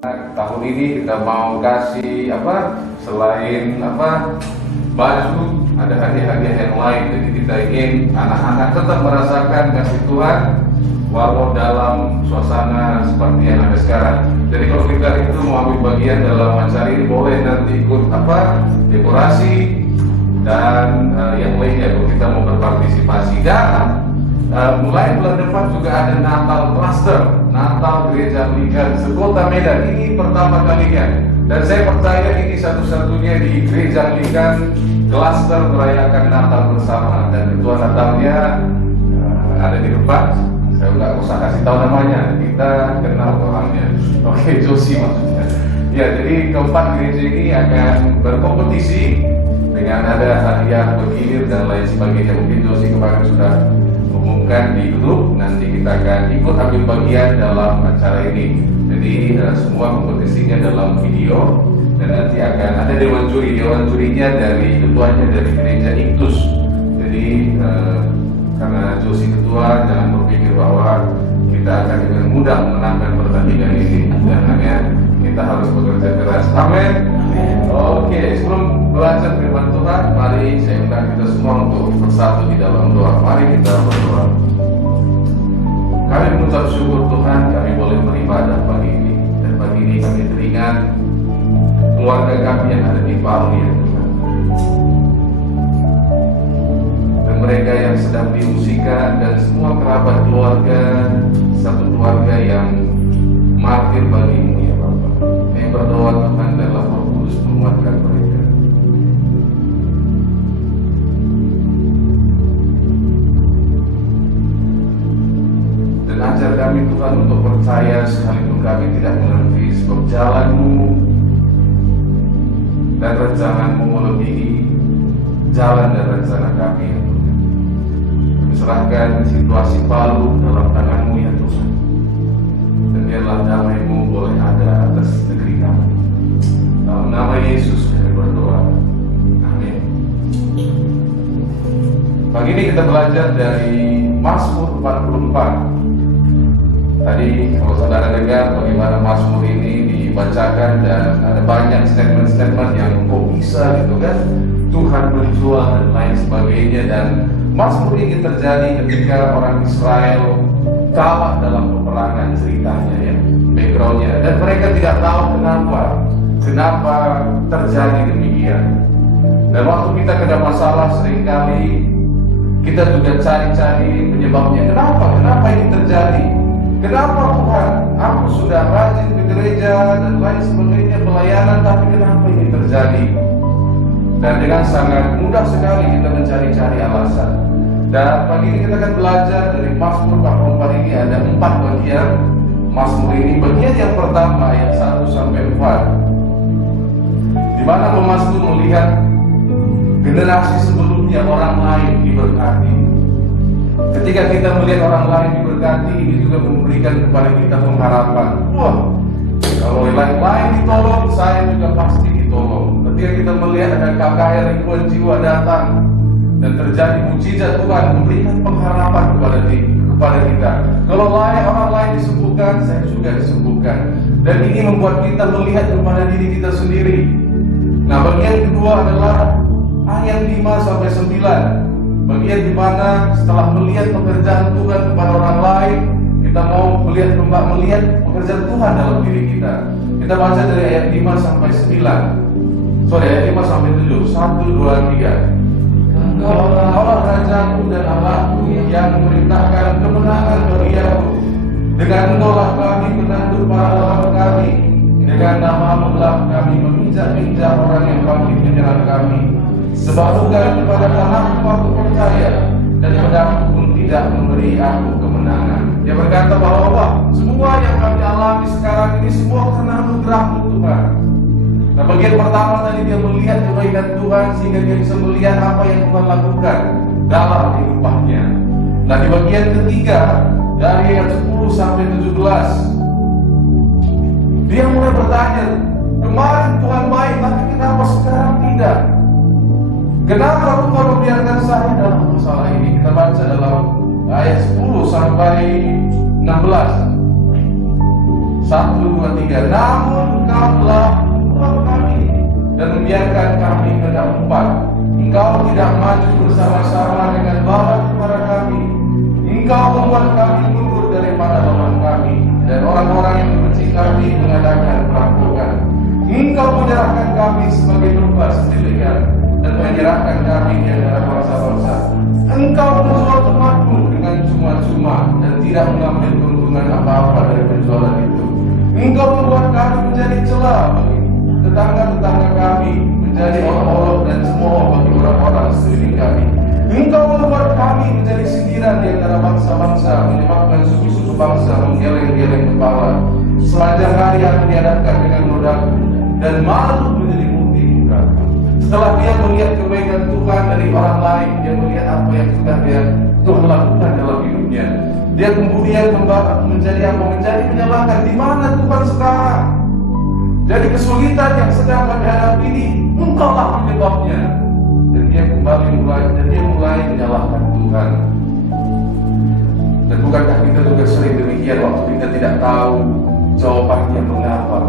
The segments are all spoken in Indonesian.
Tahun ini kita mau kasih selain baju, ada hadiah-hadiah yang lain. Jadi kita ingin anak-anak tetap merasakan kasih Tuhan walau dalam suasana seperti yang ada sekarang. Jadi kalau kita itu mau ambil bagian dalam acara ini, boleh nanti ikut dekorasi dan yang lainnya kalau kita mau berpartisipasi. Dan mulai bulan depan juga ada Natal Cluster, Natal Gereja Anglikan sekota Medan. Ini pertama kalinya, dan saya percaya ini satu-satunya di Gereja Anglikan Cluster merayakan Natal bersama. Dan ketua Natalnya ada di depan. Saya nggak usah kasih tahu namanya, kita kenal orangnya. Oke, Josie maksudnya. Ya, jadi keempat gereja ini akan berkompetisi dengan ada hadiah bergilir dan lain sebagainya. Mungkin Josie kemarin sudah umumkan di grup. Nanti kita akan ikut ambil bagian dalam acara ini. Jadi semua kompetisinya dalam video, dan nanti akan ada dewan juri. Dewan jurinya dari ketuanya dari gereja Iktus. Jadi karena Josie ketua, jangan berpikir bahwa kita akan dengan mudah memenangkan pertandingan ini. Dan hanya kita harus bekerja keras. Amin. Oke, sebelum belajar firman Tuhan, mari saya undang kita semua untuk bersatu di dalam doa. Mari kita berdoa. Kami mengucap syukur Tuhan, kami boleh beribadah pagi ini. Dan pagi ini kami teringat keluarga kami yang ada di Palu, ya Tuhan. Dan mereka yang sedang diungsikan, dan semua kerabat keluarga, satu keluarga yang martir bagimu, ya Bapak. Kami berdoa Tuhan, dalam Roh Kudus menguatkan mereka. Dan ajar kami Tuhan untuk percaya sekalipun kami tidak mengerti, sebab jalan-Mu dan rencana-Mu melebihi jalan dan rencana kami, ya Tuhan. Kami serahkan situasi Palu dalam tangan-Mu, ya Tuhan. Dan biarlah damai-Mu boleh ada atas negeri kami. Dalam nama Yesus kami berdoa. Amin. Pagi ini kita belajar dari Mazmur 44. Tadi kalau saudara dengar bagaimana Mazmur ini dibacakan, dan ada banyak statement-statement yang kok bisa gitu kan, Tuhan berjuang dan lain sebagainya. Dan Mazmur ini terjadi ketika orang Israel kalah dalam peperangan, ceritanya ya, backgroundnya. Dan mereka tidak tahu kenapa terjadi demikian. Dan waktu kita kena masalah, seringkali kita juga cari-cari penyebabnya. Kenapa ini terjadi? Kenapa Tuhan? Aku sudah rajin ke gereja dan lain sebagainya, pelayanan, tapi kenapa ini terjadi? Dan dengan sangat mudah sekali kita mencari-cari alasan. Dan pagi ini kita akan belajar dari Mazmur 44 ini. Ada 4 bagian Mazmur ini. Bagian yang pertama ayat 1 sampai 4, di mana pemazmur melihat generasi sebelumnya orang lain diberkati. Ketika kita melihat orang lain diberkati, ini juga memberikan kepada kita pengharapan. Wah, kalau yang lain ditolong, saya juga pasti ditolong. Ketika kita melihat ada KKR ribuan jiwa datang dan terjadi mujizat, Tuhan memberikan pengharapan kepada kita. Kalau orang lain disembuhkan, saya juga disembuhkan. Dan ini membuat kita melihat kepada diri kita sendiri. Nah, bagian kedua adalah ayat 5 sampai 9. Bagian di mana setelah melihat pekerjaan Tuhan kepada orang lain, kita mau melihat pekerjaan Tuhan dalam diri kita. Kita baca dari ayat 5 sampai 9. Ayat 5 sampai 7. 1, 2, 3. Engkaulah Allah Rajaku dan Allahku yang memerintahkan kemenangan bagi aku. Dengan Engkaulah kami menanduk para lawan kami. Dengan nama-Mu lah kami menginjak-injak orang yang bangkit menyerang kami. Sebab bukan kepada tanahku aku percaya, dan pedangku pun tidak memberi aku kemenangan. Dia berkata bahwa semua yang kami alami sekarang ini semua karena anugerah-Mu Tuhan. Nah, bagian pertama tadi dia melihat kebaikan Tuhan sehingga dia bisa melihat apa yang Tuhan lakukan dalam kehidupannya. Nah, di bagian ketiga dari ayat 10 sampai 17, dia mulai bertanya, kemarin Tuhan baik, tapi kenapa sekarang tidak? Kenapa Tuhan membiarkan saya dalam masalah ini? Kita baca dalam ayat 10 sampai 16. 1, 2, 3. Namun Engkau telah membuat kami dan membiarkan kami hendak empat. Engkau tidak maju bersama-sama dengan lawan kepada kami. Engkau membuat kami mundur daripada lawan kami, dan orang-orang yang membenci kami mengadakan perampokan. Engkau menyerahkan kami sebagai domba sembelihan dan menyerahkan kami di antara bangsa-bangsa. Engkau menjual umatmu dengan cuma-cuma dan tidak mengambil keuntungan apa-apa dari penjualan itu. Engkau membuat kami menjadi celah bagi tetangga-tetangga kami, menjadi olok-olok dan cemooh bagi orang-orang sekeliling kami. Engkau membuat kami menjadi sindiran di antara bangsa-bangsa, menyebabkan suku-suku bangsa menggeleng-geleng kepala. Sepanjang hari aku dihadapkan dengan nodaku dan malu menjadi putih muka. Setelah dia melihat kebaikan Tuhan dari orang lain, dia melihat apa yang sudah Tuhan lakukan dalam hidupnya. Dia kemudian menjadi menyalahkan di mana Tuhan sekarang. Jadi kesulitan yang sedang dihadapi ini, Engkaulah penyebabnya. Dan dia mulai menyalahkan Tuhan. Dan bukankah kita juga sering demikian waktu kita tidak tahu jawabannya mengapa?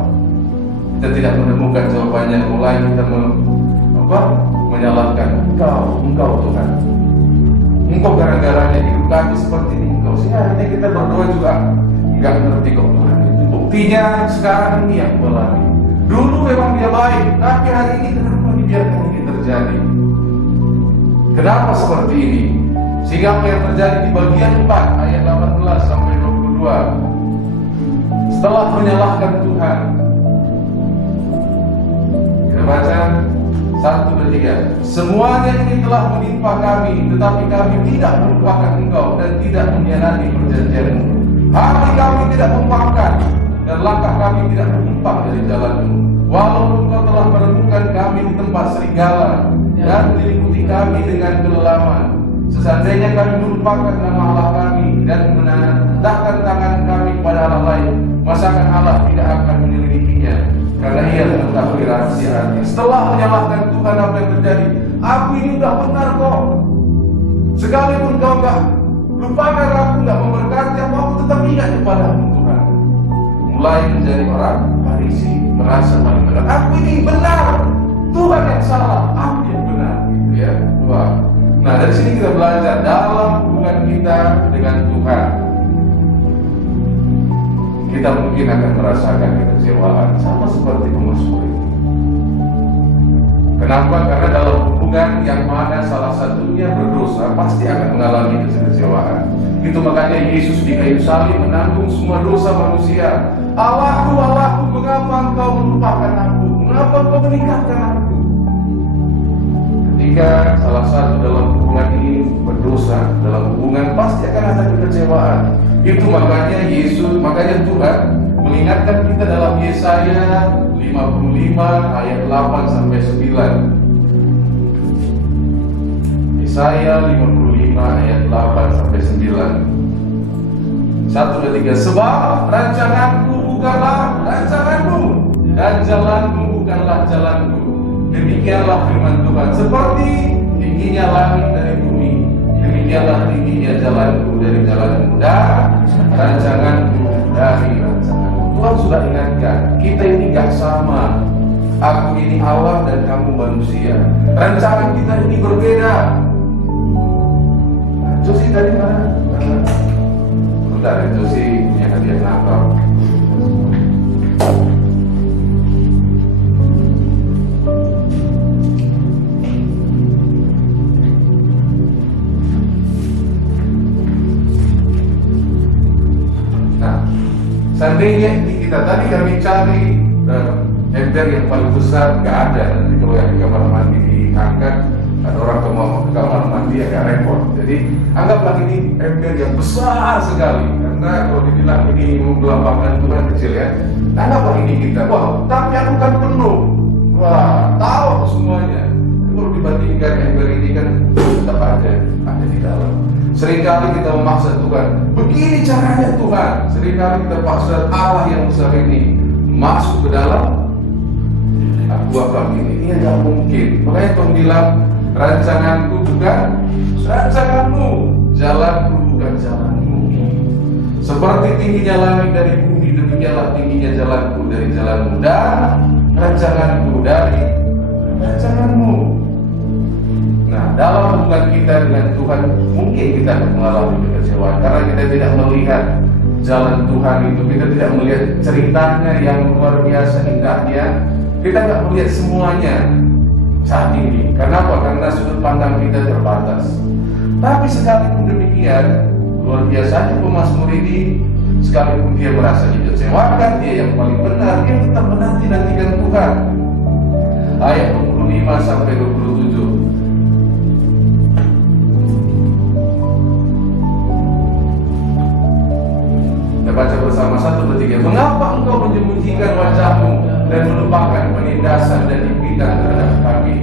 Kita tidak menemukan jawabannya, mulai kita menyalahkan Engkau Tuhan. Engkau gara-garanya hidup kami seperti ini. Engkau sehingga akhirnya kita berdoa juga nggak ngerti kok Tuhan itu. Buktinya sekarang ini yang alami. Dulu memang dia baik, tapi hari ini kenapa dibiarkan ini terjadi? Kenapa seperti ini? Sehingga apa yang terjadi di bagian 4 ayat 18 sampai 22. Setelah menyalahkan Tuhan, kita baca 1 dan 3. Semuanya ini telah menimpa kami, tetapi kami tidak melupakan Engkau dan tidak mengkhianati perjanjian-Mu. Hati kami tidak memaafkan dan langkah kami tidak menyimpang dari jalan-Mu. Walaupun Engkau telah menemukan kami di tempat serigala dan menyelimuti kami dengan kelelaman, seandainya kami melupakan nama Allah kami dan menandahkan tangan kami kepada Allah lain, masakan Allah tidak akan menyelidikinya, karena Ia mengetahui rahasia hati. Setelah menyalahkan Tuhan, apa yang terjadi? Aku ini sudah benar kok. Sekalipun kau enggak lupakan aku, enggak memberkati aku tetap ingat kepadamu Tuhan. Mulai menjadi orang Farisi, merasa paling benar. Aku ini benar, Tuhan yang salah, aku yang benar. Gitu ya. Wah. Nah, dari sini kita belajar dalam hubungan kita dengan Tuhan. Kita mungkin akan merasakan kekecewaan sama seperti pemazmur ini. Kenapa? Karena dalam hubungan yang mana salah satunya berdosa, pasti akan mengalami kekecewaan. Itu makanya Yesus di kayu salib menanggung semua dosa manusia. Allahku, Allahku, mengapa Engkau melupakan aku? Mengapa Engkau meninggalkan aku? Ketika salah satu dalam hubungan ini berdosa, dalam hubungan pasti akan ada kekecewaan. Itu makanya Tuhan mengingatkan kita dalam Yesaya 55 ayat 8 sampai 9. Yesaya 55 ayat 8 sampai 9. 1 dan 3. Sebab rancanganku bukanlah rancanganmu, dan jalanmu bukanlah jalanku. Demikianlah firman Tuhan. Seperti tingginya langit dari bumi, demikianlah tingginya jalanku dari jalanmu, dan rancanganku dari rancanganmu. Tuhan sudah ingatkan, kita ini gak sama. Aku ini Allah dan kamu manusia. Rancangan kita ini berbeda. Josi tadi mana? Bentar, Josi punya hadiah Natal. Seandainya kita tadi kami cari ember yang paling besar, nggak ada. Nanti kalau yang di kamar mandi diangkat, ada orang ke kamar mandi agak repot. Jadi anggaplah ini ember yang besar sekali. Karena kalau dibilang ini melambangkan Tuhan kecil ya, anggaplah ini kita. Wah, tapi aku kan penuh. Wah, tahu semuanya. Kalau dibandingkan ember ini kan tetap ada di dalam. Seringkali kita memaksa Tuhan, begini caranya Tuhan. Seringkali kita paksa Allah yang besar ini masuk ke dalam aku ini. Ini tidak mungkin. Makanya Tuhan bilang, rancanganku bukan rancanganmu, jalanku bukan jalanmu. Seperti tingginya langit dari bumi, demikianlah tingginya jalanku dari jalanmu dan rancanganku dari rancanganmu. Nah, dalam hubungan kita dengan Tuhan mungkin kita akan mengalami kekecewaan karena kita tidak melihat jalan Tuhan itu, kita tidak melihat ceritanya yang luar biasa indahnya, kita nggak melihat semuanya saat ini. Kenapa? Karena sudut pandang kita terbatas. Tapi sekalipun demikian, luar biasanya pemazmur ini, sekalipun dia merasa dikecewakan, dia yang paling benar, dia tetap menanti-nantikan Tuhan. Ayat 25 sampai 27. Kita baca bersama 1-3. Mengapa engkau menyembunyikan wajahmu dan melupakan penindasan dan impitan terhadap kami?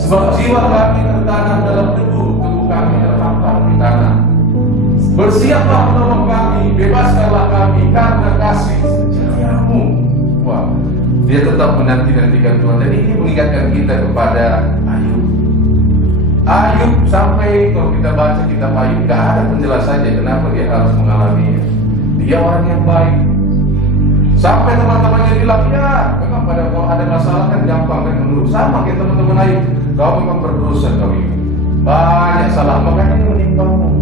Sebab jiwa kami tertanam dalam debu, tubuh kami terhampar di tanah. Bersiaplah menolong kami, bebaskanlah kami karena kasih setiamu. Wah, dia tetap menanti-nantikan Tuhan. Dan ini mengingatkan kita kepada Ayub. Ayub sampai kalau kita baca kitab Ayub, gak ada penjelasannya kenapa dia harus mengalaminya. Dia orang yang baik. Sampai teman-temannya bilang, ya memang kalau ada masalah kan gampang kan menurut. Sama kayak teman-teman Ayub, kau memang berdosa kau ini, banyak salah, makanya menimpamu.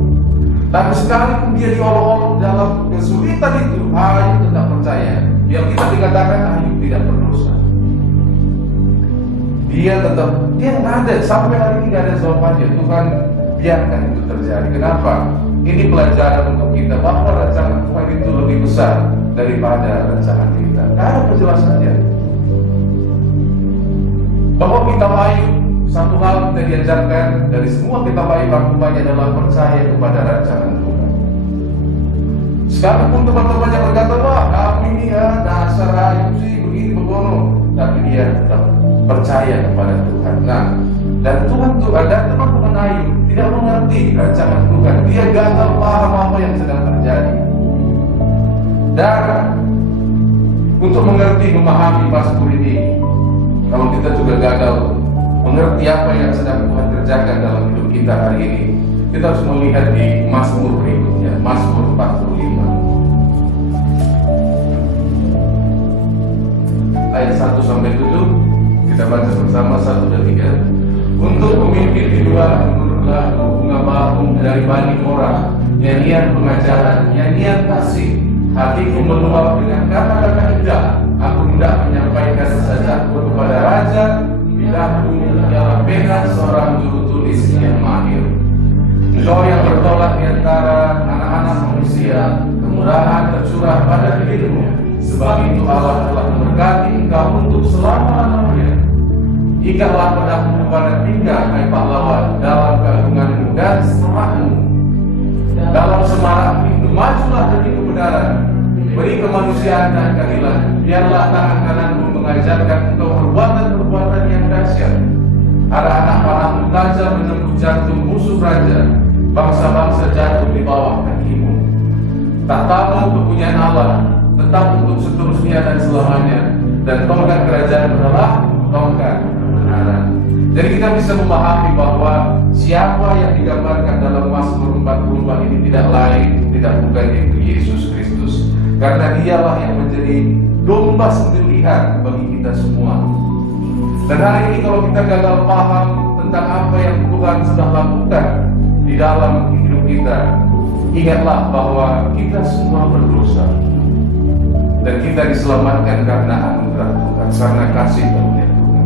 Tapi sekalipun dia diolok-olok dalam kesulitan itu, Ayub tetap percaya. Yang kita dikatakan Ayub tidak berdosa. Dia tetap, dia nggak ada, sampai hari ini nggak ada jawabannya. Tuhan biarkan itu terjadi. Kenapa? Ini pelajaran untuk kita bahwa rancangan Tuhan itu lebih besar daripada rancangan kita. Nggak ada penjelasannya. Bahwa kitab Ayub, satu hal kita diajarkan dari semua kitab Ayub rangkumannya adalah percaya kepada rancangan Tuhan. Sekalipun teman-temannya berkata, wah kami ini ya dasar Ayub sih begini begono, tapi dia tetap percaya kepada Tuhan. Nah, dan Tuhan dan teman-teman Ayub tidak mengerti rancangan Tuhan. Dia gagal paham apa yang sedang terjadi. Dan untuk mengerti, memahami mazmur ini, kalau kita juga gagal mengerti apa yang sedang Tuhan kerjakan dalam hidup kita hari ini, kita harus melihat di mazmur berikutnya, Mazmur 45. Ayat 1-7, kita baca bersama 1-3. Untuk pemimpin di luar menurutlah bunga mahum dari Bani Korah, nyanyian pengajaran, nyanyian kasih. Hatiku meluap dengan kata-kata indah. Aku hendak menyampaikan sajaku kepada raja. Lidahku ialah pena seorang juru tulis yang mahir. Engkau yang bertolak di antara anak-anak manusia, kemurahan tercurah pada dirimu. Sebab itu Allah telah memberkati engkau untuk selama-lamanya. Ikatlah pedangmu pada pinggang, hai pahlawan, dalam keagunganmu dan semangatmu. Dalam semarakmu itu majulah demi kebenaran. Beri kemanusiaan dan keadilan. Biarlah tangan kananmu mengajarkan engkau perbuatan-perbuatan yang dahsyat. Anak-anak panahmu tajam menembus jantung musuh raja. Bangsa-bangsa jatuh di bawah kakimu. Tak tahu kepunyaan Allah tetap untuk seterusnya dan selamanya. Dan tongkat kerajaan adalah tongkat kebenaran. Jadi kita bisa memahami bahwa siapa yang digambarkan dalam Mazmur 44 ini tidak lain, tidak bukan itu Yesus Kristus. Karena dialah yang menjadi domba sembelihan bagi kita semua. Dan hari ini kalau kita gagal paham tentang apa yang Tuhan sudah lakukan di dalam hidup kita, ingatlah bahwa kita semua berdosa. Dan kita diselamatkan karena anugerah Tuhan, karena kasih karunia Tuhan.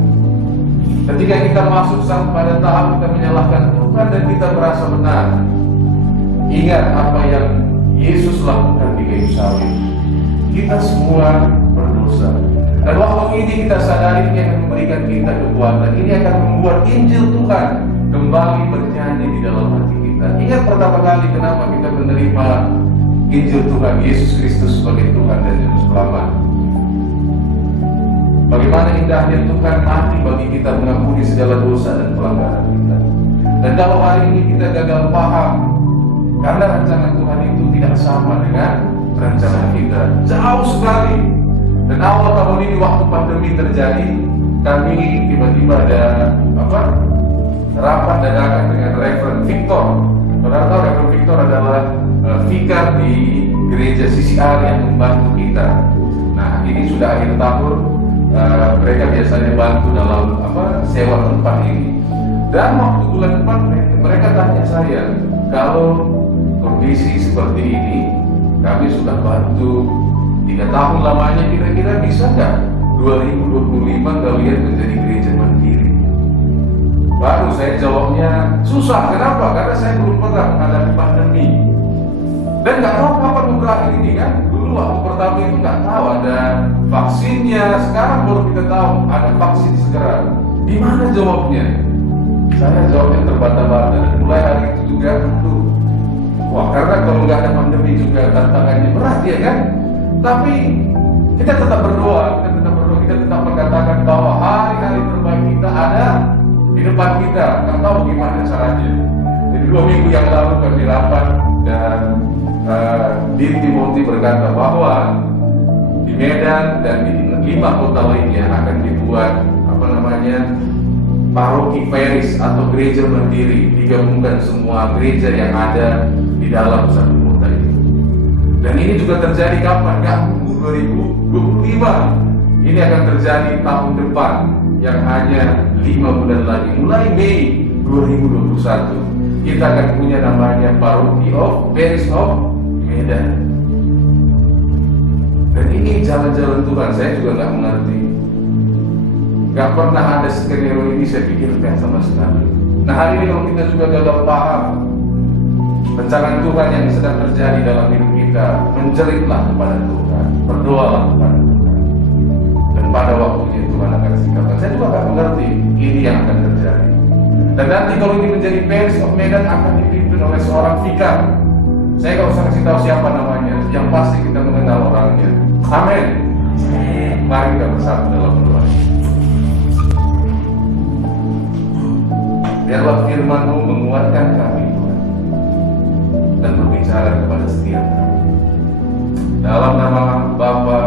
Ketika kita masuk pada tahap kita menyalahkan Tuhan dan kita merasa benar, ingat apa yang Yesus lakukan di kayu salib. Kita semua berdosa. Dan waktu ini kita sadari Dia akan memberikan kita kekuatan. Ini akan membuat Injil Tuhan kembali bernyanyi di dalam hati kita. Ingat pertama kali kenapa kita menerima Injil Tuhan Yesus Kristus sebagai Tuhan dan Juru Selamat. Bagaimana indahnya Tuhan mati bagi kita, mengampuni segala dosa dan pelanggaran kita. Dan kalau hari ini kita gagal paham, karena rancangan Tuhan itu tidak sama dengan rancangan kita, jauh sekali. Dan awal tahun ini waktu pandemi terjadi, kami tiba-tiba ada rapat dadakan dengan Reverend Victor. Saudara tahu Reverend Victor adalah vikar di gereja CCR yang membantu kita. Nah, ini sudah akhir tahun, mereka biasanya bantu dalam sewa tempat ini. Dan waktu bulan depan mereka tanya saya, kalau kondisi seperti ini, kami sudah bantu 3 tahun lamanya, kira-kira bisa nggak 2025 kalian menjadi gereja mandiri? Baru saya jawabnya, susah. Kenapa? Karena saya belum pernah menghadapi pandemi dan nggak tahu kapan mau berakhir ini kan. Dulu waktu pertama itu nggak tahu ada vaksinnya, sekarang baru kita tahu ada vaksin segera. Di mana jawabnya? Saya jawabnya terbata-bata, dan mulai hari itu juga wah, karena kalau nggak ada pandemi juga tantangannya berat ya kan. Tapi kita tetap berdoa, kita tetap mengatakan bahwa hari-hari terbaik kita ada di depan kita. Nggak tahu gimana caranya. Jadi 2 minggu yang lalu kami rapat dan Din Timothy berkata bahwa di Medan dan di 5 kota lainnya akan dibuat paroki Paris atau gereja mandiri, digabungkan semua gereja yang ada di dalam satu kota itu. Dan ini juga terjadi kapan? Nggak tunggu 2025. Ini akan terjadi tahun depan yang hanya 5 bulan lagi, mulai Mei 2021. Kita akan punya namanya Paroki of Paris of Medan. Dan ini jalan-jalan Tuhan, saya juga nggak mengerti. Gak pernah ada skenario ini saya pikirkan sama sekali. Nah, hari ini kalau kita juga gagal paham rencangan Tuhan yang sedang terjadi dalam hidup kita, menjeritlah kepada Tuhan, berdoalah kepada Tuhan, dan pada waktunya Tuhan akan sikapkan. Saya juga gak mengerti ini yang akan terjadi. Dan nanti kalau ini menjadi Paris of Medan akan dipimpin oleh seorang vikar. Saya gak usah kasih tahu siapa namanya, yang pasti kita mengenal orangnya. Amin. Mari kita bersatu dalam berdoa. Biarlah firman-Mu menguatkan kami, Tuhan, dan berbicara kepada setiap kami. Dalam nama Bapa